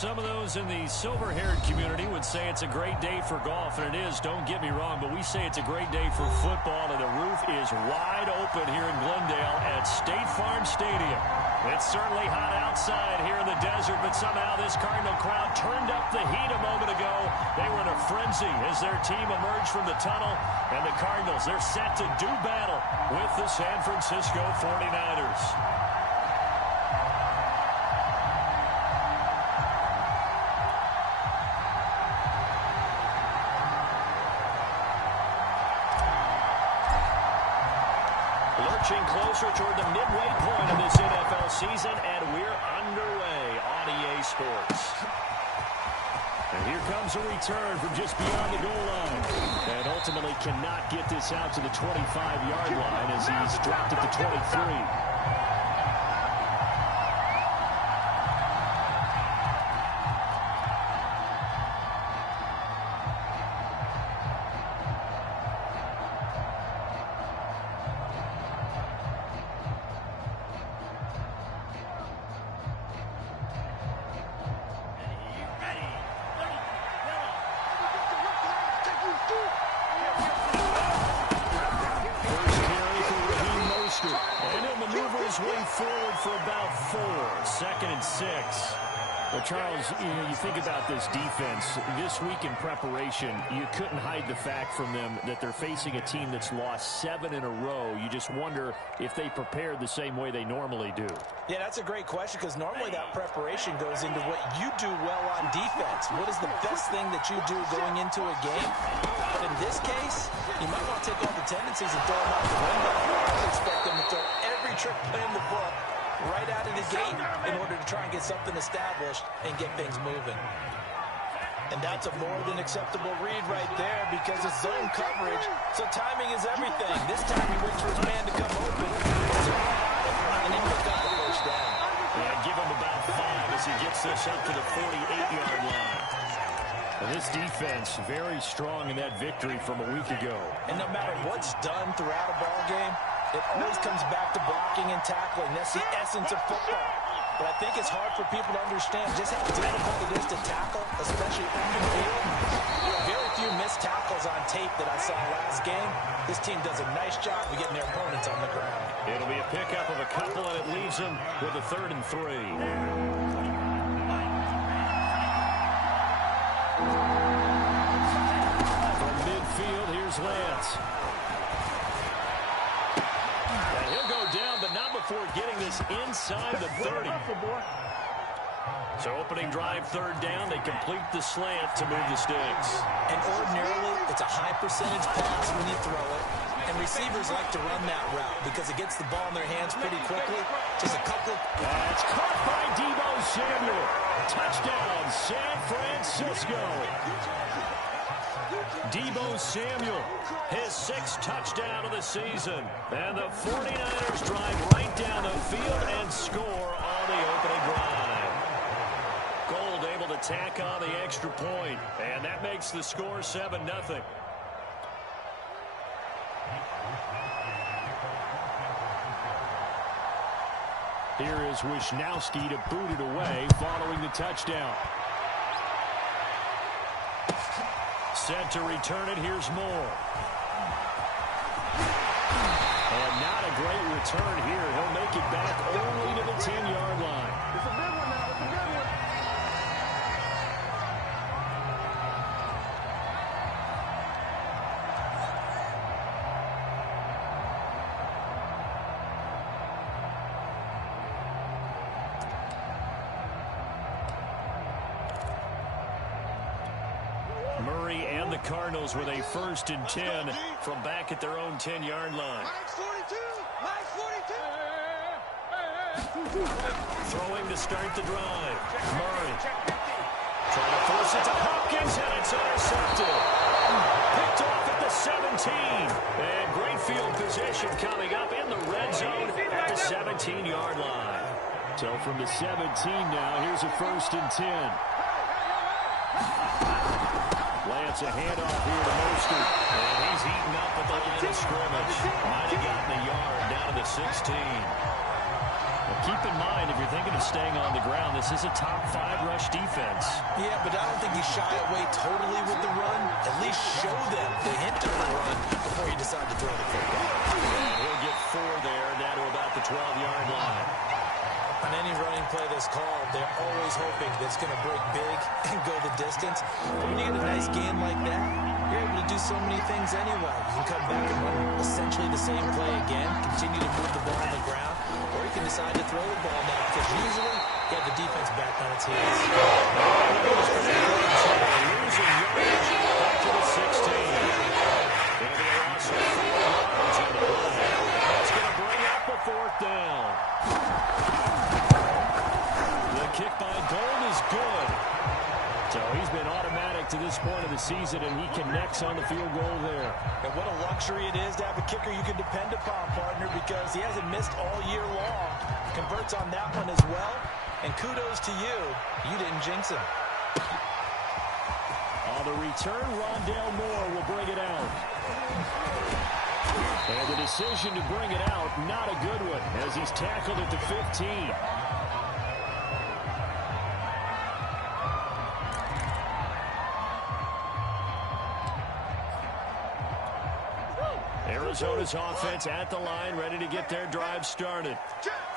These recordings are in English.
Some of those in the silver-haired community would say it's a great day for golf, and it is, don't get me wrong, but we say it's a great day for football, and the roof is wide open here in Glendale at State Farm Stadium. It's certainly hot outside here in the desert, but somehow this Cardinal crowd turned up the heat a moment ago. They were in a frenzy as their team emerged from the tunnel, and the Cardinals, they're set to do battle with the San Francisco 49ers. Lurching closer toward the midway point of this NFL season, and we're underway on EA Sports. And here comes a return from just beyond the goal line. And ultimately cannot get this out to the 25-yard line as he's dropped at the 23. For about 4, 2nd and 6. Well, Charles, you think about this defense. This week in preparation, you couldn't hide the fact from them that they're facing a team that's lost 7 in a row. You just wonder if they prepared the same way they normally do. Yeah, that's a great question because normally that preparation goes into what you do well on defense. What is the best thing that you do going into a game? But in this case, you might want to take all the tendencies and throw them out the window. I would expect them to throw every trick play in the book right out of the gate in order to try and get something established and get things moving. And that's a more than acceptable read right there because it's zone coverage, so timing is everything. This time he waits for his man to come open, and he picked up the first down. Yeah, give him about 5 as he gets this up to the 48-yard line. And this defense very strong in that victory from a week ago. And no matter what's done throughout a ball game, it always comes back to blocking and tackling. That's the essence of football. But I think it's hard for people to understand just how difficult it is to tackle, especially open field. Very few missed tackles on tape that I saw last game. This team does a nice job of getting their opponents on the ground. It'll be a pickup of a couple, and it leaves them with a 3rd and 3. From midfield, here's Lance. Down, but not before getting this inside the 30. So opening drive, 3rd down. They complete the slant to move the sticks. And ordinarily, it's a high percentage pass when you throw it. And receivers like to run that route because it gets the ball in their hands pretty quickly. Just a couple of... That's caught by Deebo Samuel. Touchdown, San Francisco. Deebo Samuel, his 6th touchdown of the season. And the 49ers drive right down the field and score on the opening drive. Gold able to tack on the extra point, and that makes the score 7-0. Here is Wisnowski to boot it away following the touchdown. Set to return it. Here's Moore. And not a great return here. He'll make it back only to the 10-yard line. It's a big one now. It's a big one. Murray and the Cardinals with a 1st and 10 from back at their own 10-yard line. Throwing to start the drive. Murray trying to force it to Hopkins, and it's intercepted. Picked off at the 17. And great field position coming up in the red zone at the 17-yard line. So from the 17 now, here's a 1st and 10. Lance, a handoff here to Mostert. And he's eaten up at the line of scrimmage. Might have gotten a yard down to the 16. Keep in mind, if you're thinking of staying on the ground, this is a top 5 rush defense. Yeah, but I don't think you shy away totally with the run. At least show them the hint of the run before you decide to throw the football. And he'll get 4 there, down to about the 12-yard line. On any running play that's called, they're always hoping that it's going to break big and go the distance. But when you get a nice gain like that, you're able to do so many things anyway. You can come back and run essentially the same play again, continue to move the ball on the ground, or you can decide to throw the ball now because usually you have the defense back on its heels. Losing yardage back to the 16. Going to be a loss of 4 yards on the play. That's going to bring up a 4th down. The kick by Gold is good. So he's been automatic to this point of the season, and he connects on the field goal there. And what a luxury it is to have a kicker you can depend upon, partner, because he hasn't missed all year long. Converts on that one as well. And kudos to you. You didn't jinx him. On the return, Rondale Moore will bring it out. And the decision to bring it out, not a good one, as he's tackled at the 15. Arizona's offense at the line, ready to get their drive started.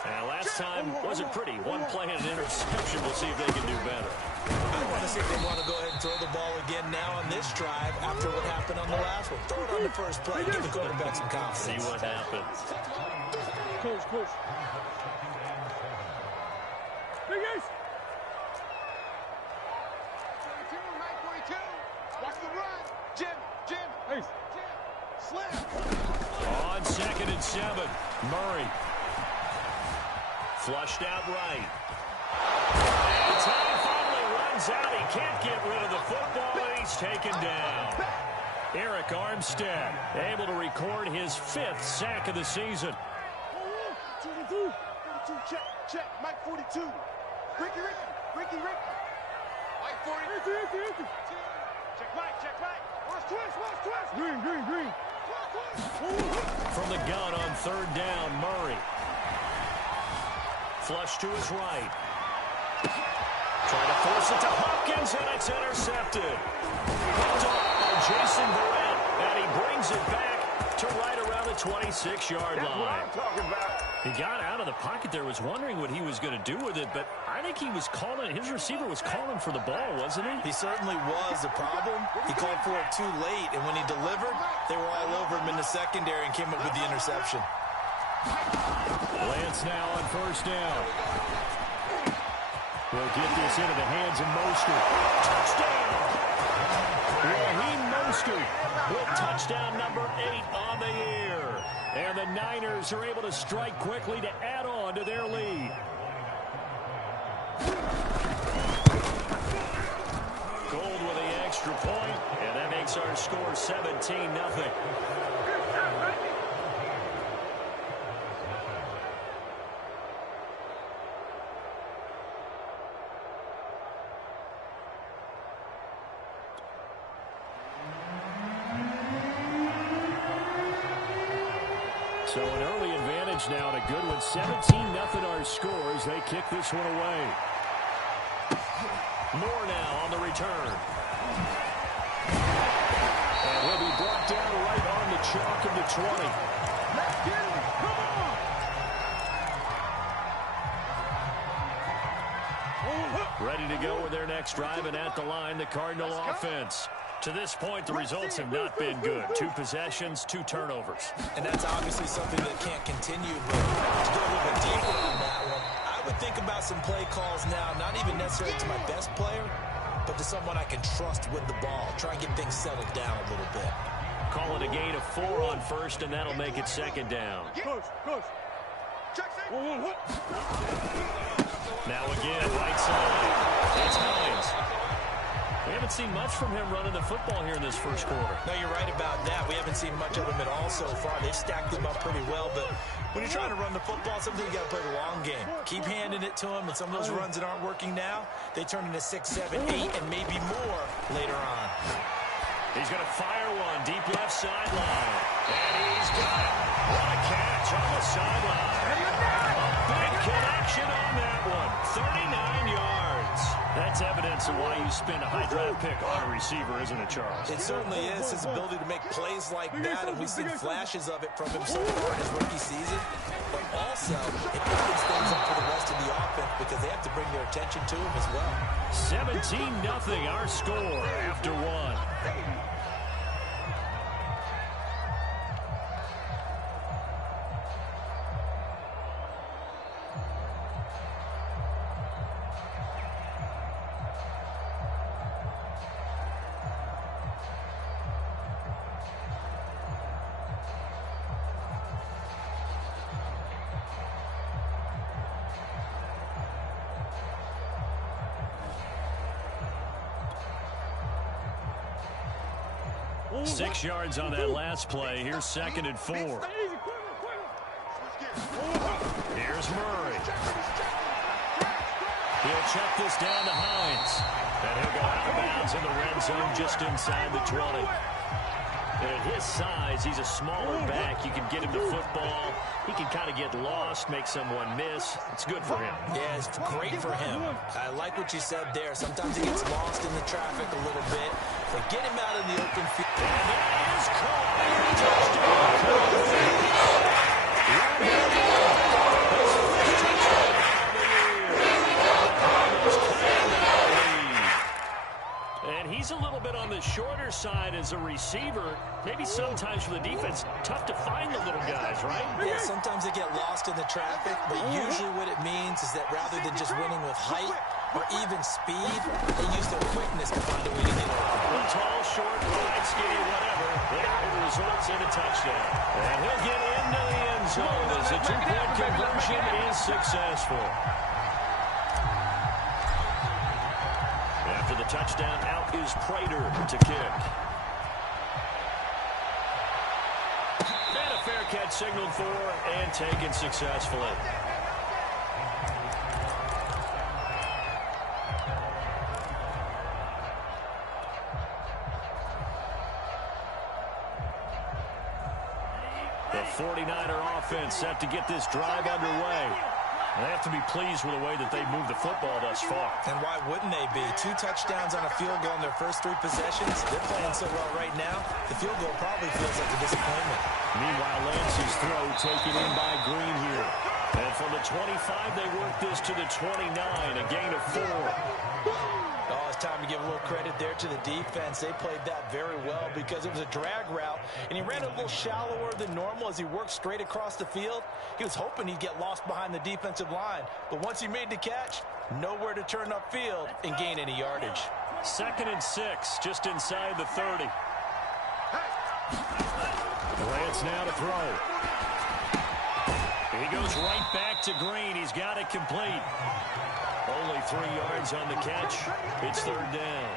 And last time wasn't pretty. One play and an interception. We'll see if they can do better. I want to see if they want to go ahead and throw the ball again now on this drive after what happened on the last one. Throw it on the first play. Give the quarterback some confidence. See what happens. Coach. Big Ace. 42. Watch the run. Jim. Ace. Slam. On 2nd and 7, Murray. Flushed out right. And time finally runs out. He can't get rid of the football, and he's taken down. Eric Armstead able to record his 5th sack of the season. 42. Check. Mike 42. Ricky. Mike 42. Check Mike. Watch twist. Green. From the gun on 3rd down, Murray. Flush to his right. Trying to force it to Hopkins, and it's intercepted. Picked off by Jason Verrett, and he brings it back to right around the 26-yard line. That's what I'm talking about. He got out of the pocket there, was wondering what he was going to do with it, but I think he was calling, his receiver was calling for the ball, wasn't he? He certainly was. The problem, he called for it too late, and when he delivered, they were all over him in the secondary and came up with the interception. Lance now on 1st down. We'll get this into the hands of Mostert. Touchdown! Raheem Mostert with touchdown number 8 on the year. And the Niners are able to strike quickly to add on to their lead. Gold with the extra point, and that makes our score 17-0. So an early advantage now, and a good one. 17-0 our scores. They kick this one away. Moore now on the return. And he'll be brought down right on the chalk of the 20. Let's get him. Come on. Ready to go with their next drive, and at the line, the Cardinal offense. To this point, the results have not been good. 2 possessions, 2 turnovers. And that's obviously something that can't continue, but to go a little bit deeper on that one, I would think about some play calls now, not even necessarily to my best player, but to someone I can trust with the ball. Try and get things settled down a little bit. Call it a gain of 4 on 1st, and that'll make it 2nd down. Coach. Check. Now again, right side. It's Hines. We haven't seen much from him running the football here in this first quarter. No, you're right about that. We haven't seen much of him at all so far. They've stacked him up pretty well, but when you're trying to run the football, sometimes you got to play the long game. Keep handing it to him, and some of those runs that aren't working now, they turn into 6, 7, 8, and maybe more later on. He's going to fire one deep left sideline. And he's got it. What a catch on the sideline. A big catch. reason why you spend a high draft pick on a receiver, isn't it, Charles? It certainly is. His ability to make plays like that, and we've seen flashes of it from him so far in his rookie season. But also, it opens things up for the rest of the offense because they have to bring their attention to him as well. 17-0 our score after one. Ooh, 6 yards on that last play. Here's 2nd and 4. Here's Murray. He'll check this down to Hines. And he'll go out of bounds in the red zone just inside the 20. At his size, he's a smaller back. You can get him the football. He can kind of get lost, make someone miss. It's good for him. Yeah, it's great for him. I like what you said there. Sometimes he gets lost in the traffic a little bit. But get him out in the open field. And that is caught. And he's a little bit on the shorter side as a receiver. Maybe sometimes for the defense, tough to find the little guys, right? Yeah, sometimes they get lost in the traffic, but usually what it means is that rather than just winning with height or even speed, they use their quickness to find a way to get over. Well, tall, short, wide, skinny, whatever. It results in a touchdown. And he'll get into the end zone as the two-point conversion is successful. After the touchdown, out is Prater to kick. And a fair catch signaled for and taken successfully. The 49er offense set to get this drive underway. They have to be pleased with the way that they've moved the football thus far. And why wouldn't they be? 2 touchdowns on a field goal in their first 3 possessions. They're playing so well right now, the field goal probably feels like a disappointment. Meanwhile, Lance's throw taken in by Green here. And from the 25, they work this to the 29, a gain of 4. Oh, it's time to give a little credit there to the defense. They played that very well because it was a drag route, and he ran a little shallower than normal as he worked straight across the field. He was hoping he'd get lost behind the defensive line, but once he made the catch, nowhere to turn upfield and gain any yardage. 2nd and 6, just inside the 30. Lance now to throw. He goes right back to Green. He's got it complete. Only 3 yards on the catch. It's 3rd down.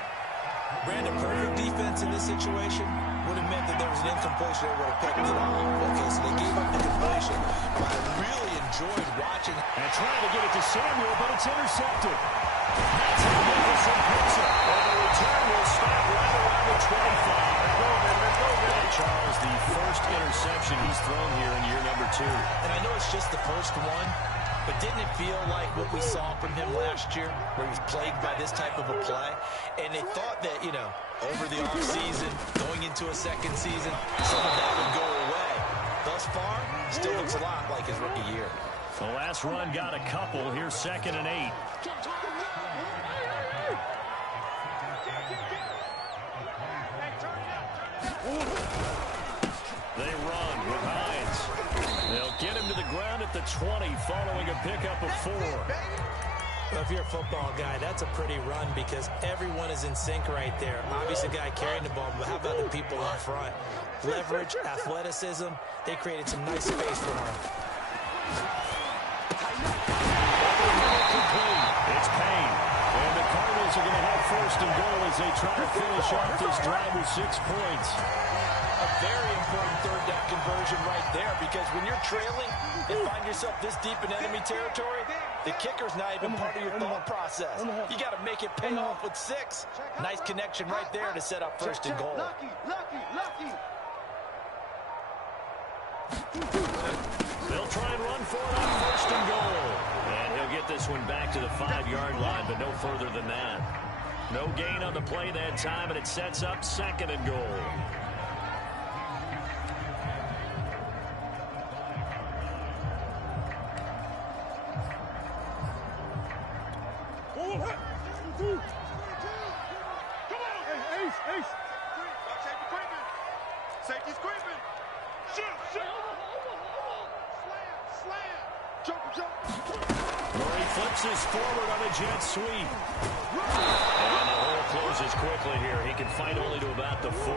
Brandon, perfect defense in this situation would have meant that there was an incompletion. They would have picked it off. Okay, so they gave up the completion. But I really enjoyed watching. And trying to get it to Samuel, but it's intercepted. That's how Nicholson picks it. And the return will stop right around the 25. Charles, the first interception he's thrown here in year number 2. And I know it's just the first one, but didn't it feel like what we saw from him last year, where he was plagued by this type of a play? And they thought that, you know, over the offseason, going into a second season, some of that would go away. Thus far, still looks a lot like his rookie year. The last run got a couple. Here's 2nd and 8. They run with Hines. They'll get him to the ground at the 20 following a pickup of 4. Well, if you're a football guy, that's a pretty run because everyone is in sync right there. Obviously, the guy carrying the ball, but how about the people in front? Leverage, athleticism, they created some nice space for him. It's Payne. And the Cardinals are going to have 1st and goal as they try to finish off this drive with 6 points. A very important 3rd down conversion right there because when you're trailing and find yourself this deep in enemy territory, the kicker's not even part of your thought process. You got to make it pay off with 6. Nice connection right there to set up 1st and goal. They'll try and run for it on 1st and goal. And he'll get this one back to the 5-yard line, but no further than that. No gain on the play that time, and it sets up 2nd and goal. Safety's creeping. Shoot. Slam. Murray flips this forward on a jet sweep. And the hole closes quickly here. He can fight only to about the 4.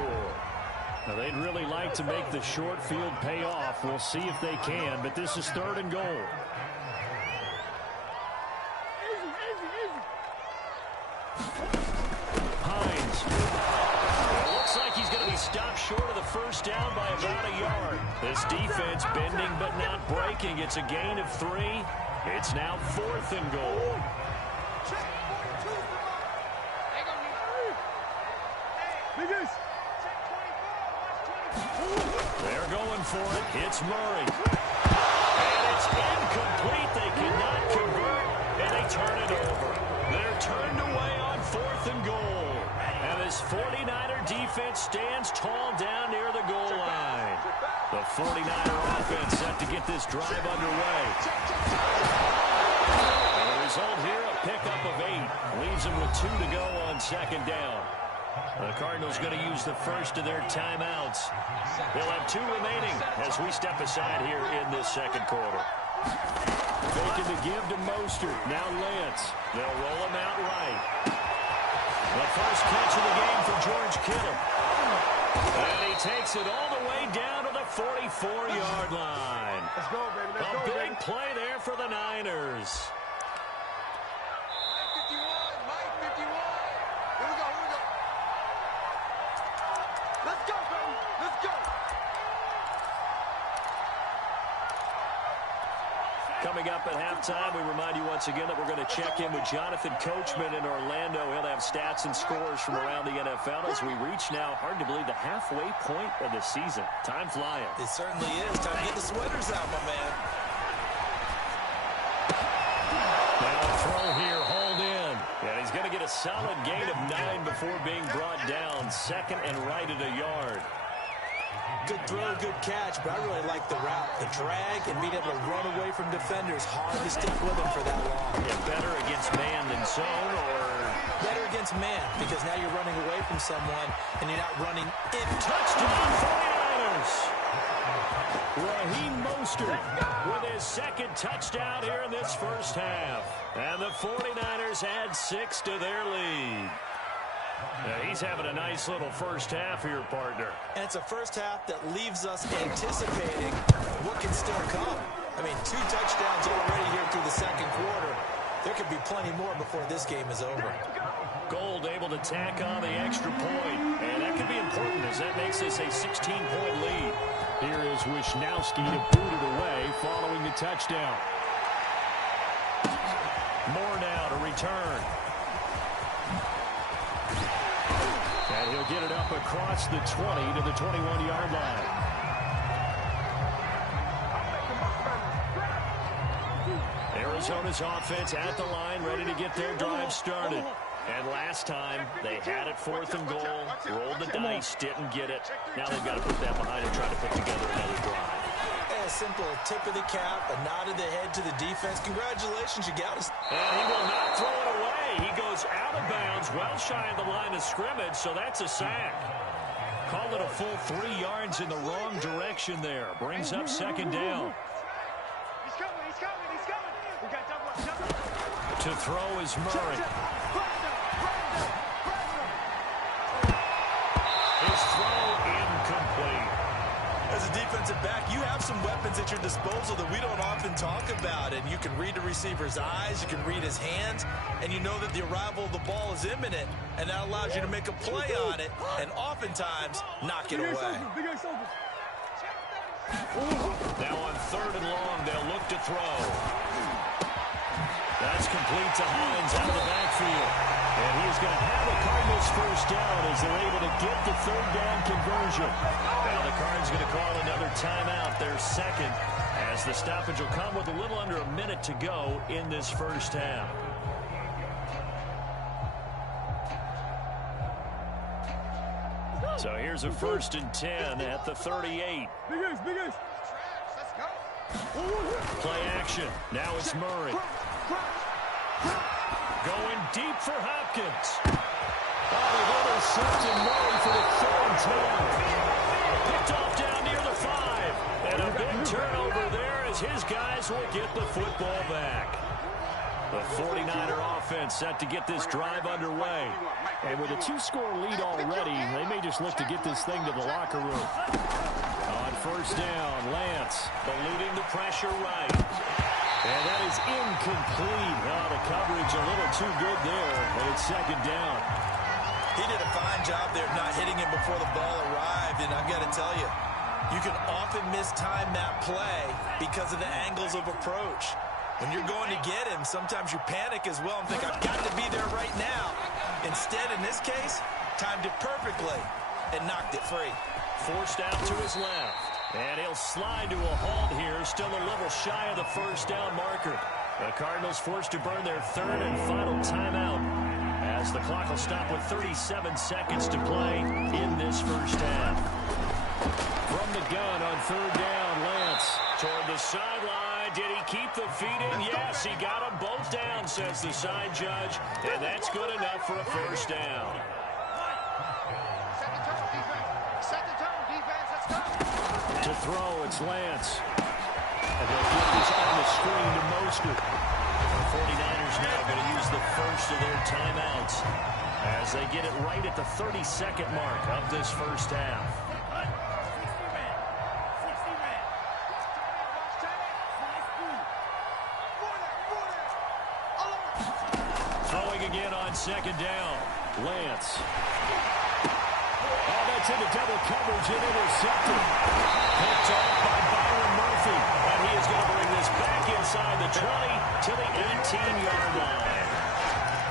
Now, they'd really like to make the short field pay off. We'll see if they can, but this is 3rd and goal. Stopped short of the first down by about a yard. This defense bending but not breaking. It's a gain of 3. It's now 4th and goal. They're going for it. It's Murray. And it's incomplete. They cannot convert, and they turn it over. They're turned away on 4th and goal. And this 49er defense stands tall down near the goal line. The 49er offense set to get this drive underway. And the result here, a pickup of 8. Leaves them with 2 to go on 2nd down. The Cardinals going to use the first of their timeouts. They'll have 2 remaining as we step aside here in this 2nd quarter. Faking to give to Mostert. Now Lance. They'll roll him out right. The first catch of the game for George Kittle. And he takes it all the way down to the 44-yard line. Let's go, baby. Let's go, A big play there for the Niners. Mike 51. Here we go. Let's go, baby. Let's go. Coming up at halftime, we remind you once again that we're going to check in with Jonathan Coachman in Orlando. He'll have stats and scores from around the NFL as we reach now, hard to believe, the halfway point of the season. Time flying. It certainly is. Time to get the sweaters out, my man. Now a throw here, hauled in. And he's going to get a solid gain of 9 before being brought down. 2nd and right at a yard. Good throw, good catch, but I really like the route. The drag and being able to run away from defenders. Hard to stick with him for that long. Yeah, better against man than zone, or better against man, because now you're running away from someone and you're not running in. Touchdown 49ers! Raheem Mostert with his 2nd touchdown here in this first half. And the 49ers add 6 to their lead. Yeah, he's having a nice little first half here, partner. And it's a first half that leaves us anticipating what can still come. I mean, 2 touchdowns already here through the 2nd quarter. There could be plenty more before this game is over. Gold able to tack on the extra point. And that could be important as that makes this a 16-point lead. Here is Wisnowski to boot it away following the touchdown. Moore now to return. And he'll get it up across the 20 to the 21-yard line. Arizona's offense at the line, ready to get their drive started. And last time, they had it 4th and goal, rolled the dice, didn't get it. Now they've got to put that behind and try to put together another drive. A simple tip of the cap, a nod of the head to the defense. Congratulations, you got us. And he will not throw it away. He goes out of bounds, well shy of the line of scrimmage, so that's a sack. Call it a full 3 yards in the wrong direction there. Brings up 2nd down. He's coming. We got double. To throw is Murray. His throw incomplete. As a defensive back, you have some weapons at your disposal that we don't often talk about. And you can read the receiver's eyes, you can read his hands, and you know that the arrival of the ball is imminent. And that allows you to make a play on it, and oftentimes knock it away. Now on 3rd and long, they'll look to throw. That's complete to Hollins out of the backfield. And he is going to have the Cardinals first down as they're able to get the 3rd down conversion. Now the Cardinals going to call another timeout, their 2nd, as the stoppage will come with a little under a minute to go in this first half. So here's a 1st and 10 at the 38. Big Ace, Big Ace. Let's go. Play action. Now it's Murray. Going deep for Hopkins. Oh, they've intercepted Murray for the 3rd time. Picked off down near the 5. And a big turnover there as his guys will get the football back. The 49er offense set to get this drive underway. And with a 2-score lead already, they may just look to get this thing to the locker room. On 1st down, Lance eluding the pressure right. And that is incomplete. Oh, the coverage a little too good there, and it's 2nd down. He did a fine job there not hitting him before the ball arrived, and I've got to tell you, you can often mistime that play because of the angles of approach. When you're going to get him, sometimes you panic as well and think, I've got to be there right now. Instead, in this case, timed it perfectly and knocked it free. Forced out to his left. And he'll slide to a halt here, still a little shy of the 1st down marker. The Cardinals forced to burn their 3rd and final timeout as the clock will stop with 37 seconds to play in this 1st half. From the gun on 3rd down, Lance toward the sideline. Did he keep the feet in? Yes, he got them both down, says the side judge. And that's good enough for a 1st down. Set the tone, defense. Set the tone, defense. Let's go. To throw, it's Lance. And they'll get this on the screen to Mostert. The 49ers now going to use the 1st of their timeouts as they get it right at the 32nd mark of this 1st half. Throwing again on 2nd down. Lance. Oh, that's into double coverage and intercepted. Picked off by Byron Murphy. And he is going to bring this back inside the 20 to the 18-yard line.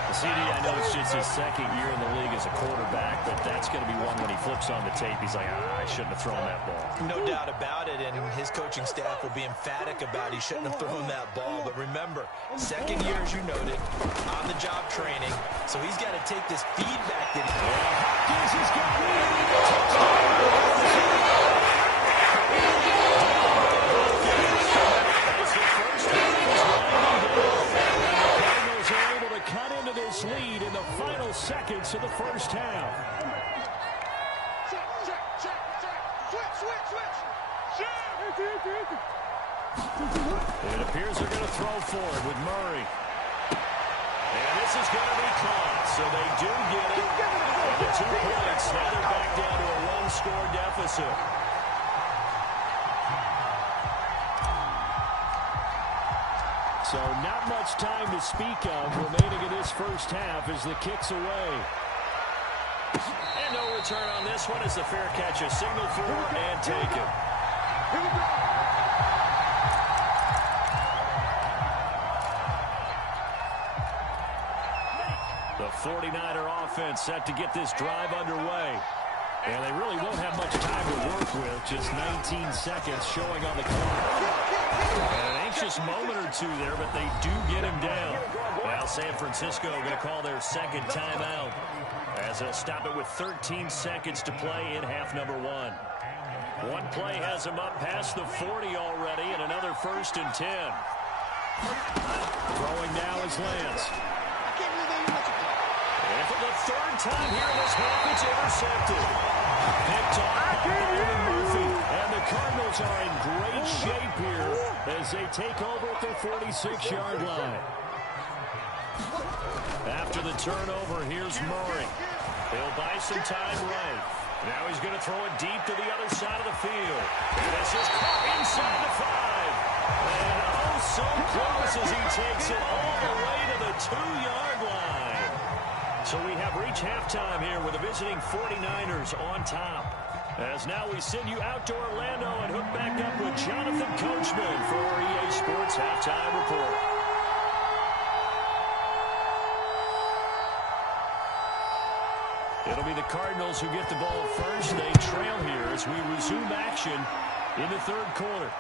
CD, I know it's just his 2nd year in the league as a quarterback, but that's going to be one when he flips on the tape. He's like, I shouldn't have thrown that ball. No doubt about it, and his coaching staff will be emphatic about he shouldn't have thrown that ball. But remember, 2nd year, as you noted, on-the-job training, so he's got to take this feedback that he Hopkins has got it. Cut into this lead in the final seconds of the 1st half. Check. Switch. It appears they're going to throw for it with Murray. And this is going to be caught, so they do get it. And the 2 points, now they're back down to a 1-score deficit. So not much time to speak of remaining in this 1st half as the kick's away. And no return on this one as the fair catch is signaled for and taken. Here we go. The 49er offense set to get this drive underway. And they really won't have much time to work with. Just 19 seconds showing on the clock. And an anxious moment or two there, but they do get him down. Now San Francisco going to call their 2nd timeout as they'll stop it with 13 seconds to play in half number 1. One play has him up past the 40 already, and another 1st and 10. Throwing now is Lance. And for the 3rd time here in this half, it's intercepted. Picked off by Byron Murphy. And the Cardinals are in great shape here as they take over at their 46-yard line. After the turnover, here's Murray. He'll buy some time right. Now he's going to throw it deep to the other side of the field. And this is caught inside the 5. And oh, so close as he takes it all the way to the 2-yard line. So we have reached halftime here with the visiting 49ers on top. As now we send you out to Orlando and hook back up with Jonathan Coachman for our EA Sports Halftime Report. It'll be the Cardinals who get the ball first. They trail here as we resume action in the 3rd quarter.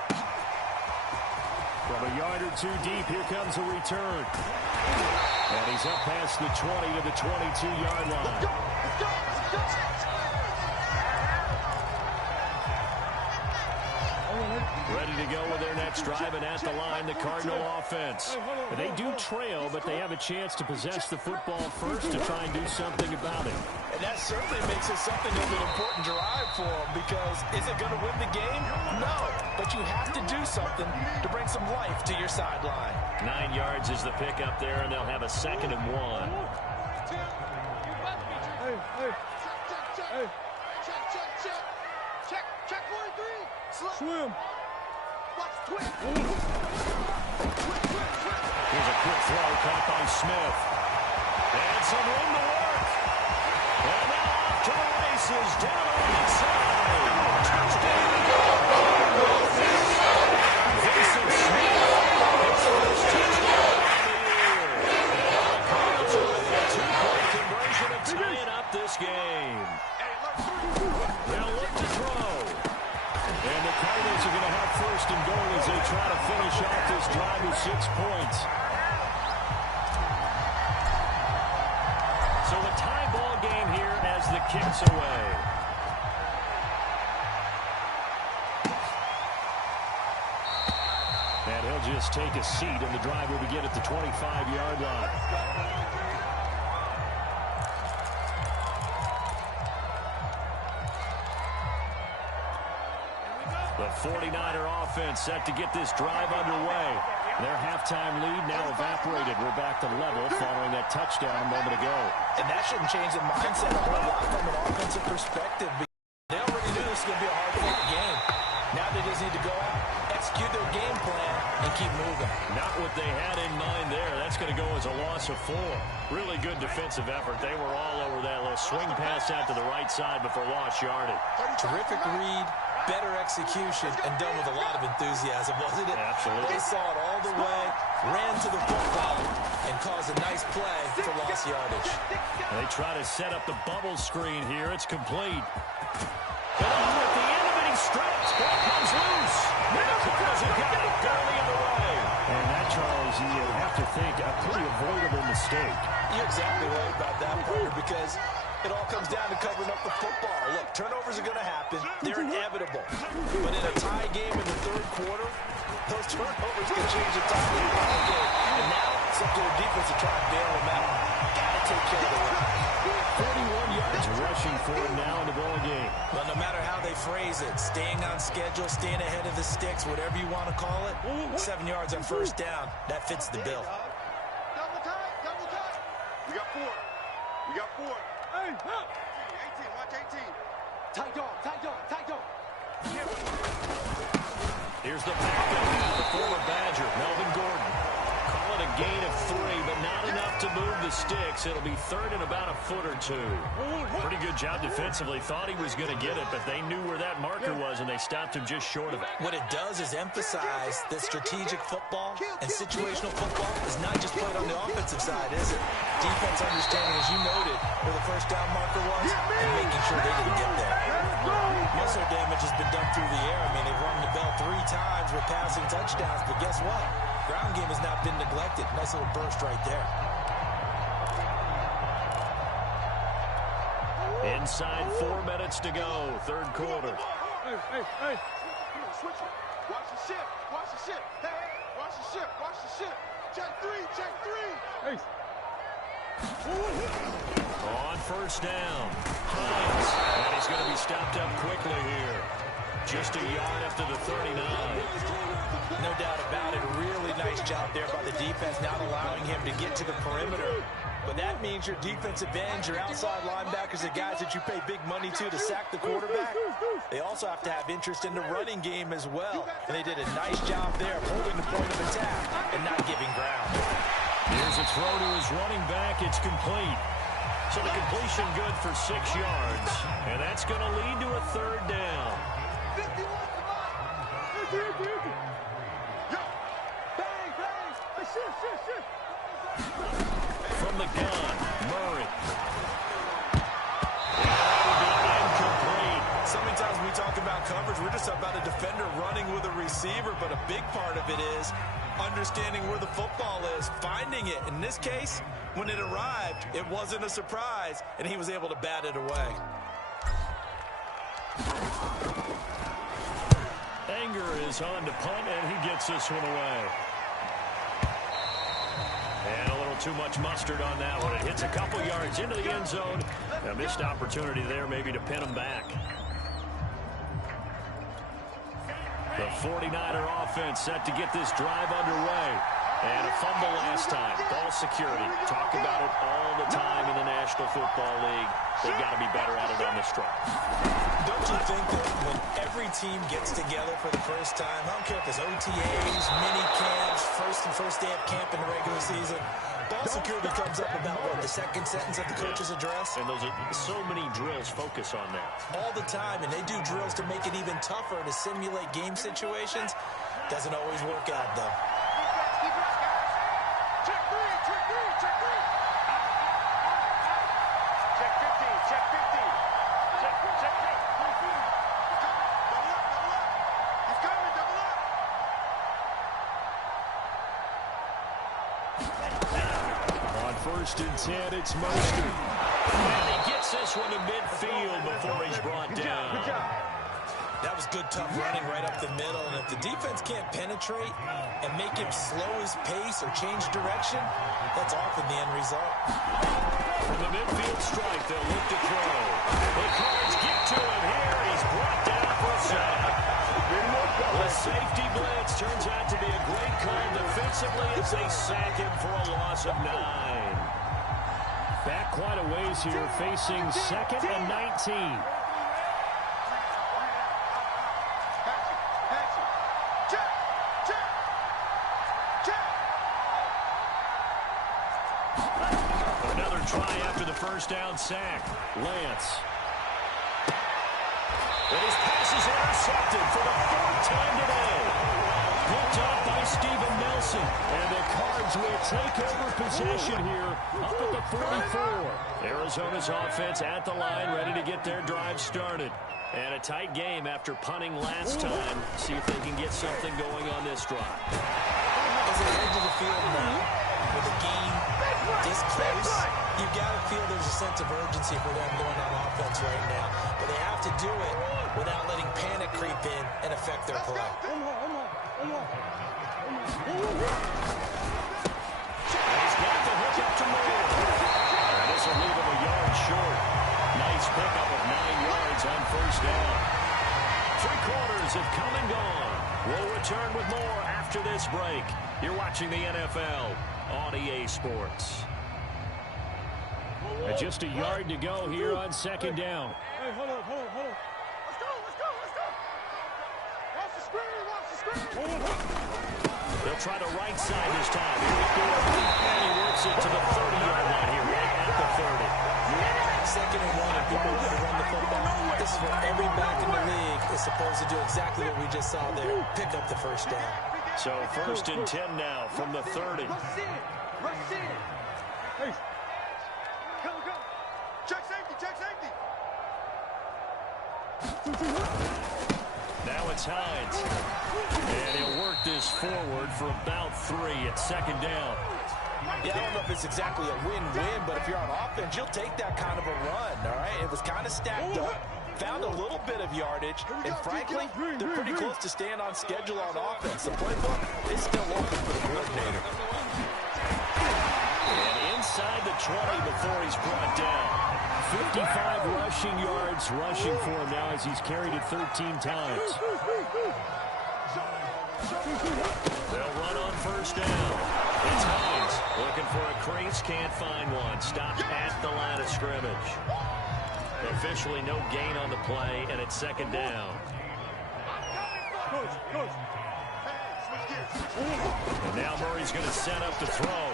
From a yard or 2 deep, here comes a return. And he's up past the 20 to the 22-yard line. Ready to go with their next drive, and at the line, the Cardinal offense. They do trail, but they have a chance to possess the football first to try and do something about it. And that certainly makes it something of an important drive for them, because is it going to win the game? No, but you have to do something to bring some life to your sideline. 9 yards is the pickup there, and they'll have a 2nd and 1. Check 43. Swim. Watch twist. Here's a quick throw caught by Smith. And some room to work. And now off to the races down the right side. Touchdown. Vincent Smith. His first touchdown of the year. And the Cardinals are with a 2-point conversion of tying up this game. They'll look to throw. And the Cardinals are going to have 1st and goal as they try to finish off this drive with 6 points. So a tie ball game here as the kick's away. And he'll just take a seat, and the drive will begin at the 25-yard line. The 49er offense set to get this drive underway. Their halftime lead now evaporated. We're back to level following that touchdown a moment ago. And that shouldn't change the mindset a whole lot from an offensive perspective. They already knew this was going to be a hard-fought game. Now they just need to go out, execute their game plan, and keep moving. Not what they had in mind there. That's going to go as a loss of 4. Really good defensive effort. They were all over that little swing pass out to the right side before lost yardage. Terrific read. Better execution, and done with a lot of enthusiasm, wasn't it? Absolutely. They saw it all the way, ran to the football, and caused a nice play for lost yardage. They try to set up the bubble screen here. It's complete. And at the end of it, he's stripped. Ball comes loose. And the Cardinals have got it. Going the other way. And that, Charles, you have to think a pretty avoidable mistake. You're exactly right about that, partner, because it all comes down to covering up the football. Look, turnovers are going to happen. They're inevitable. But in a tie game in the 3rd quarter, those turnovers can change the tide of the ball game. And now it's up to the defense to try and bail them out. Got to take care of the run. 41 yards rushing for him now in the ball game. But no matter how they phrase it, staying on schedule, staying ahead of the sticks, whatever you want to call it, 7 yards on 1st down, that fits the bill. Double time, double time. We got 4. We got 4. Hey, 18, watch 18. tight dog, tight dog, tight dog. Here's the backup, the former Badger, Melvin Gordon. Call it a gain of 3, but not enough to move the sticks. It'll be 3rd and about a foot or 2. Pretty good job defensively. Thought he was going to get it, but they knew where that marker was, and they stopped him just short of it. What it does is emphasize that strategic football and situational football is not just played on the offensive side, is it? Defense understanding, as you noted, where the 1st down marker was, and making sure they didn't get there. Muscle damage has been done through the air. I mean, they've rung the bell 3 times with passing touchdowns, but guess what? Ground game has not been neglected. Nice little burst right there. Inside 4 minutes to go, 3rd quarter. Hey. Switch it. Watch the ship. Watch the ship. Hey, watch the ship. Watch the ship. Check 3. Check 3. Hey. On 1st down, Hines. And he's going to be stopped up quickly here. Just a yard after the 39. No doubt about it. Really nice job there by the defense, not allowing him to get to the perimeter. But that means your defensive ends, your outside linebackers, the guys that you pay big money to sack the quarterback, they also have to have interest in the running game as well. And they did a nice job there of holding the point of attack and not giving ground. Here's a throw to his running back. It's complete. So the completion good for 6 yards. And that's going to lead to a 3rd down. 51 to Yo. Bang, bang. Hey, shit. From the gun, Murray. Incomplete. So many times when we talk about coverage, we're just about a defender running with a receiver, but a big part of it is understanding where the football is, finding it. In this case, when it arrived, it wasn't a surprise, and he was able to bat it away. Sanger is on to punt, and he gets this one away. And a little too much mustard on that one. It hits a couple yards into the end zone. A missed opportunity there maybe to pin him back. The 49er offense set to get this drive underway. And a fumble last time. Ball security. Talk about it all the time in the National Football League. They've got to be better at it on this drive. Don't you think that when every team gets together for the first time, I don't care if it's OTAs, mini camps, first day of camp in the regular season, ball security comes up about, what, the second sentence of the coach's address? And those are so many drills focus on that. All the time, and they do drills to make it even tougher to simulate game situations. Doesn't always work out, though. Check three, check three, check three. Check 15, check 15. Check 15. Double up, double up. He's coming, double up. On 1st and 10, it's Mostert. And he gets this one to midfield before he's brought down. Good job. That was good, tough running right up the middle. And if the defense can't penetrate and make him slow his pace or change direction, that's often the end result. From the midfield strike, they'll look to throw. The Cards get to him here. He's brought down for a sack. The safety blitz turns out to be a great call defensively as they sack him for a loss of 9. Back quite a ways here, facing 2nd and 19. Check, check, check. Another try after the first down sack. Lance. And his pass is intercepted for the 4th time today. Picked up by Steven Nelson. And the Cards will take over possession here up at the 44. Arizona's offense at the line, ready to get their drive started. And a tight game after punting last time. See if they can get something going on this drive. As they head to the field now, with the game this close, you've got to feel there's a sense of urgency for them going on offense right now. But they have to do it without letting panic creep in and affect their play. And he's got the hook up to Moore. And this will leave him a yard short. Nice pickup of 9 yards on first down. 3 quarters have come and gone. We'll return with more after this break. You're watching the NFL on EA Sports. And just a yard to go here on 2nd down. Hey, hold on. Let's go. Watch the screen, watch the screen. They'll try the right side this time. Here we go. And he works it to the 30-yard line here, right at the 30. 2nd and 1, and people want to run the football. This is what every back in the league is supposed to do, exactly what we just saw there. Pick up the first down. So 1st and 10 now from the 30. Rush in. Hey. Go. Check safety, check safety. Now it's Hines. And he'll work this forward for about 3 at 2nd down. Yeah, I don't know if it's exactly a win-win, but if you're on offense, you'll take that kind of a run, all right? It was kind of stacked up, found a little bit of yardage, and frankly, they're pretty close to staying on schedule on offense. The playbook is still open for the coordinator. And inside the 20 before he's brought down. 55 rushing yards rushing for him now as he's carried it 13 times. They'll run on first down. It's Hines looking for a crease, can't find one. Stopped at the line of scrimmage. Officially no gain on the play, and it's 2nd down. And now Murray's going to set up to throw.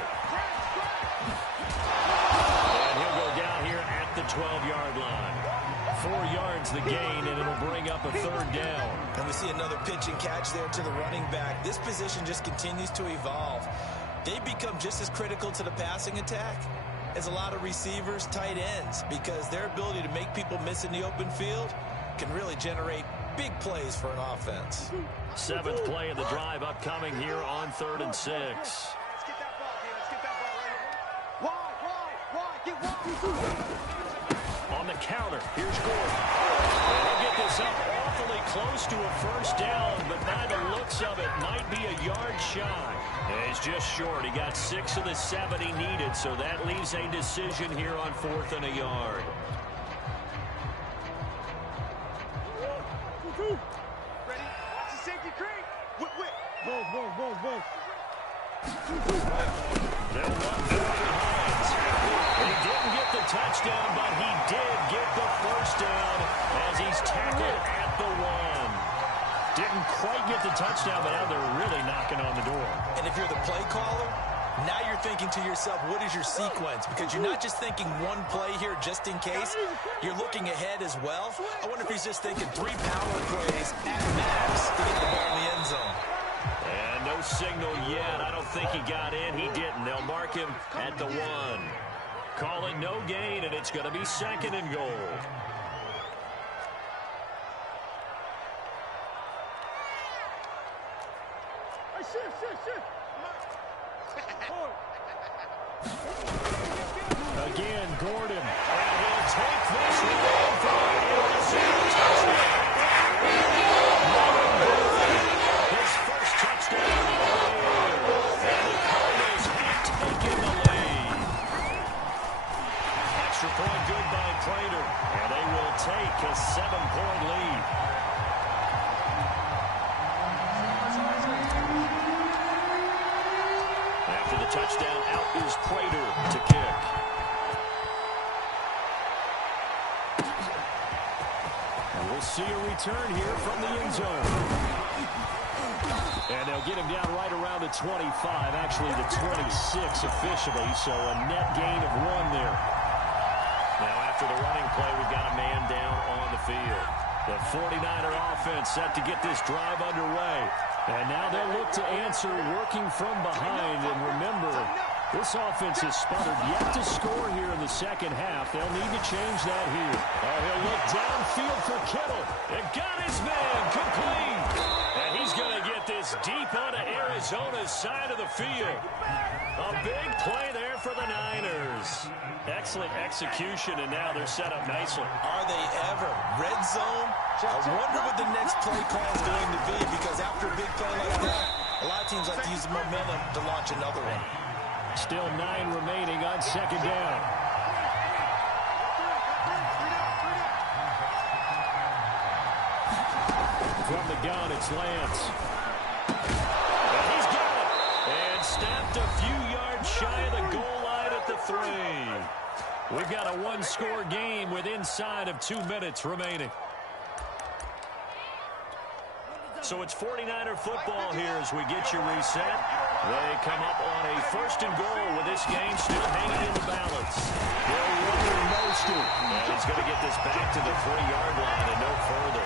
And he'll go down here at the 12-yard line. 4 yards the gain, and it'll bring up a 3rd down. And we see another pitch and catch there to the running back. This position just continues to evolve. They become just as critical to the passing attack as a lot of receivers, tight ends, because their ability to make people miss in the open field can really generate big plays for an offense. 7th play of the drive upcoming here on 3rd and 6. Let's get that ball, D. Let's get that ball right here. Wide, get wide. On the counter, here's Gordon. And he'll get this up awfully close to a first down, but by the looks of it, might be a yard shy. And he's just short. He got 6 of the 7 he needed, so that leaves a decision here on 4th and a yard. Ready? Watch the safety creep. Whip. Go. They'll run for Hines. He didn't get the touchdown, but he did get the first down as he's tackled at the 1. Didn't quite get the touchdown, but now they're really knocking on the door. And if you're the play caller, now you're thinking to yourself, what is your sequence? Because you're not just thinking one play here just in case. You're looking ahead as well. I wonder if he's just thinking 3 power plays at max to get the ball in the end zone. And no signal yet. I don't think he got in. He didn't. They'll mark him at the 1. Call it no gain, and it's going to be 2nd and goal. Again, Gordon. And he'll take this one for a touchdown. His first touchdown of the year. And the Cardinals have taken the lead. Extra point good by Prater. And they will take a 7-point lead. After the touchdown, out is Prater to kick. And we'll see a return here from the end zone. And they'll get him down right around the 25, actually the 26 officially, so a net gain of 1 there. Now after the running play, we've got a man down on the field. The 49er offense set to get this drive underway. And now they'll look to answer working from behind. And remember, this offense has sputtered yet to score here in the second half. They'll need to change that here. Oh, he'll look downfield for Kittle. And got his man complete. And he's going to get this deep onto Arizona's side of the field. A big play there for the Niners. Excellent execution, and now they're set up nicely. Are they ever? Red zone? I wonder what the next play call is going to be, because after a big play like that, a lot of teams like to use the momentum to launch another one. Still 9 remaining on 2nd down. From the gun, it's Lance. And he's got it. And snapped a few yards shy of the goal line at the 3. We've got a 1-score game with inside of 2 minutes remaining. So it's 49er football here as we get you reset. They come up on a 1st and goal with this game still hanging in the balance. They're running most of it. And he's going to get this back to the 3-yard line and no further.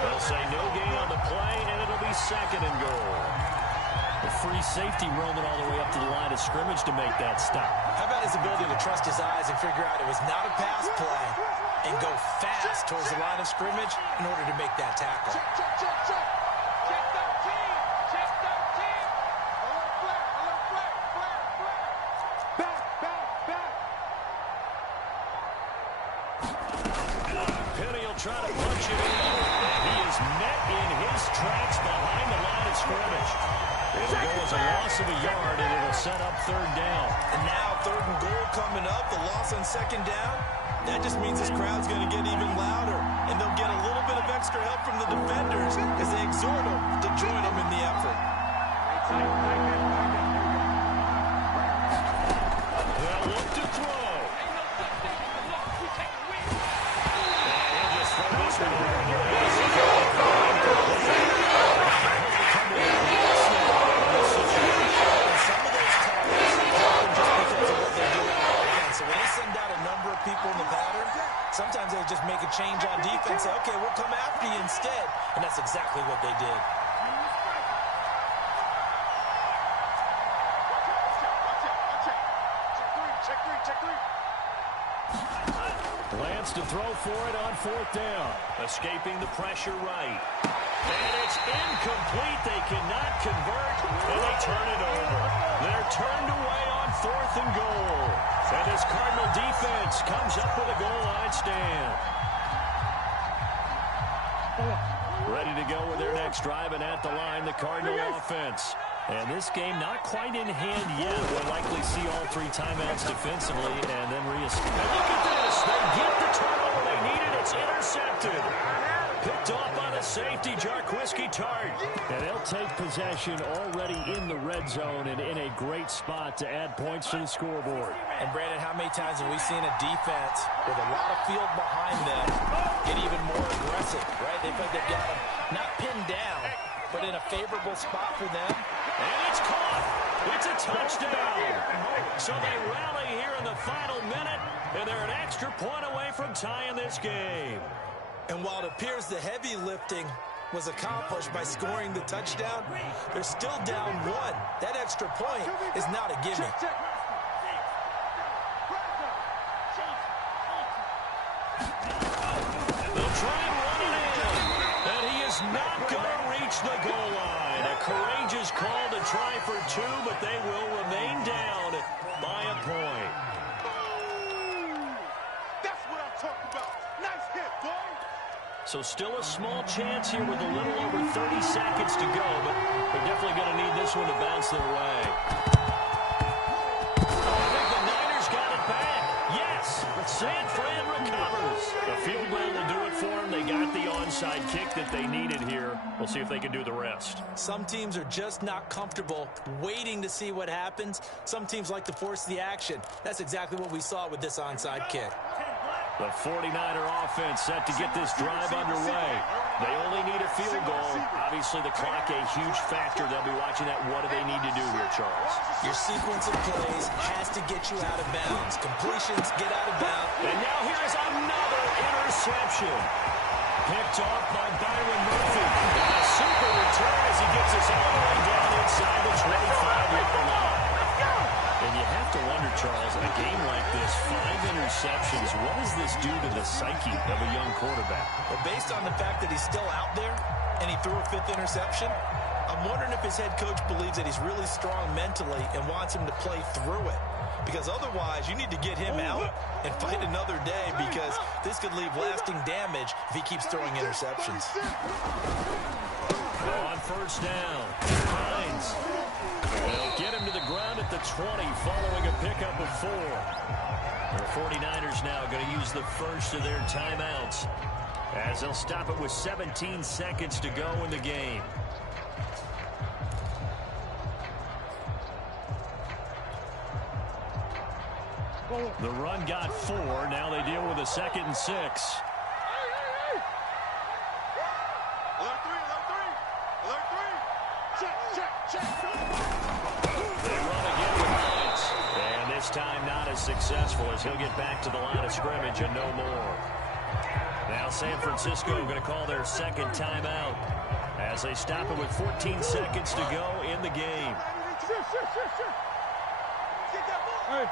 They'll say no gain on the play, and it'll be 2nd and goal. The free safety roaming all the way up to the line of scrimmage to make that stop. How about his ability to trust his eyes and figure out it was not a pass play and go fast towards the line of scrimmage in order to make that tackle? Check 13. Check 13. Alert flag. Back. Penny will try to punch it in. He is met in his tracks behind the line of scrimmage. It'll go as a loss of a yard, and it'll set up 3rd down. And now 3rd and goal coming up, the loss on 2nd down. That just means this crowd's going to get even louder, and they'll get a little bit of extra help from the defenders as they exhort them to join them in the effort. They'll look to throw. And he'll just throw this one over. People in the pattern, sometimes they just make a change on defense, say, okay, we'll come after you instead, and that's exactly what they did. Check three. Lance to throw for it on 4th down. Escaping the pressure right. And it's incomplete. They cannot convert, and they turn it over. They're turned away on 4th and goal. And this Cardinal defense comes up with a goal line stand. Ready to go with their next drive, and at the line, the Cardinal offense. And this game not quite in hand yet. We'll likely see all 3 timeouts defensively and then reestablish. Look at this. They get the turnover they needed. It's intercepted. Picked off by the safety, Jarquiski Tart. And they'll take possession already in the red zone and in a great spot to add points to the scoreboard. And, Brandon, how many times have we seen a defense with a lot of field behind them get even more aggressive, right? They think they've got them not pinned down, but in a favorable spot for them. And it's caught. It's a touchdown. So they rally here in the final minute, and they're an extra point away from tying this game. And while it appears the heavy lifting was accomplished by scoring the touchdown, they're still down 1. That extra point is not a gimme. They'll try and run it in. And he is not going to reach the goal line. A courageous call to try for 2, but they will remain down by a point. That's what I'm talking about. Nice hit, boy. So still a small chance here with a little over 30 seconds to go, but they're definitely going to need this one to bounce their way. I think the Niners got it back. Yes, San Fran recovers. A field goal will do it for them. They got the onside kick that they needed here. We'll see if they can do the rest. Some teams are just not comfortable waiting to see what happens. Some teams like to force the action. That's exactly what we saw with this onside kick. The 49er offense set to get this drive underway. They only need a field goal. Obviously, the clock a huge factor. They'll be watching that. What do they need to do here, Charles? Your sequence of plays has to get you out of bounds. Completions get out of bounds. And now here is another interception. Picked off by Byron Murphy. A super return as he gets us all the way down inside the 25-yard line. And you have to wonder, Charles, in a game like this, 5 interceptions, what does this do to the psyche of a young quarterback? Well, based on the fact that he's still out there and he threw a 5th interception, I'm wondering if his head coach believes that he's really strong mentally and wants him to play through it. Because otherwise, you need to get him out and fight another day, because this could leave lasting damage if he keeps throwing interceptions. On first down, Hines. They'll get him to the ground at the 20 following a pickup of 4. The 49ers now going to use the first of their timeouts as they'll stop it with 17 seconds to go in the game. The run got 4. Now they deal with a 2nd and 6. Alert 3, alert 3. Alert 3. Check. They run again with Hines. And this time not as successful, as he'll get back to the line of scrimmage and no more. Now San Francisco going to call their 2nd timeout as they stop it with 14 seconds to go in the game. Get that ball. Hey.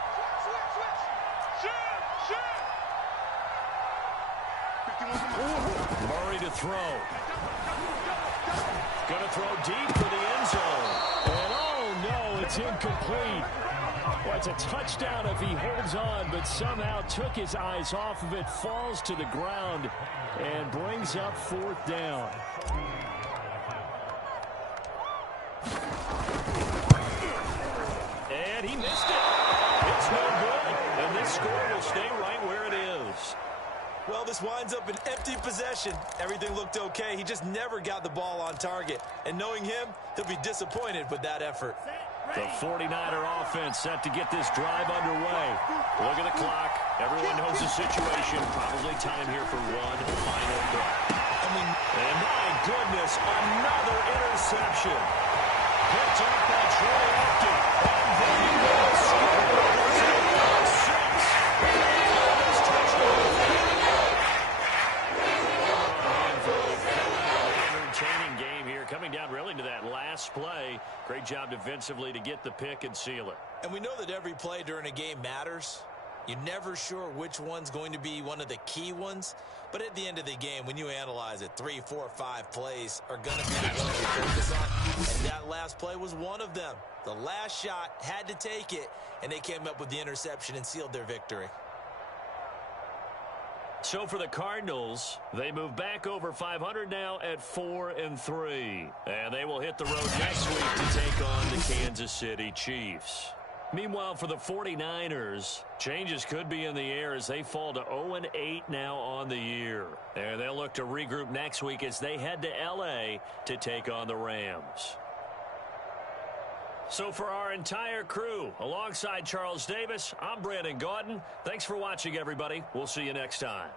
Murray to throw. Going to throw deep for the end zone. And oh no, it's incomplete. Well, it's a touchdown if he holds on, but somehow took his eyes off of it, falls to the ground, and brings up 4th down. And he missed it. It's no good. And this score will stay right where it is. Well, this winds up an empty possession. Everything looked okay. He just never got the ball on target. And knowing him, he'll be disappointed with that effort. The 49er offense set to get this drive underway. Look at the clock. Everyone knows the situation. Probably time here for one final drive. And my goodness, another interception. Picked up by Troy Apke. And then he goes. Coming down really to that last play. Great job defensively to get the pick and seal it. And we know that every play during a game matters. You're never sure which one's going to be one of the key ones. But at the end of the game, when you analyze it, 3, 4, 5 plays are going to be the ones you focus on. And that last play was one of them. The last shot had to take it, and they came up with the interception and sealed their victory. So for the Cardinals, they move back over 500 now at 4-3. And they will hit the road next week to take on the Kansas City Chiefs. Meanwhile, for the 49ers, changes could be in the air as they fall to 0-8 now on the year. And they'll look to regroup next week as they head to L.A. to take on the Rams. So for our entire crew, alongside Charles Davis, I'm Brandon Gaudin. Thanks for watching, everybody. We'll see you next time.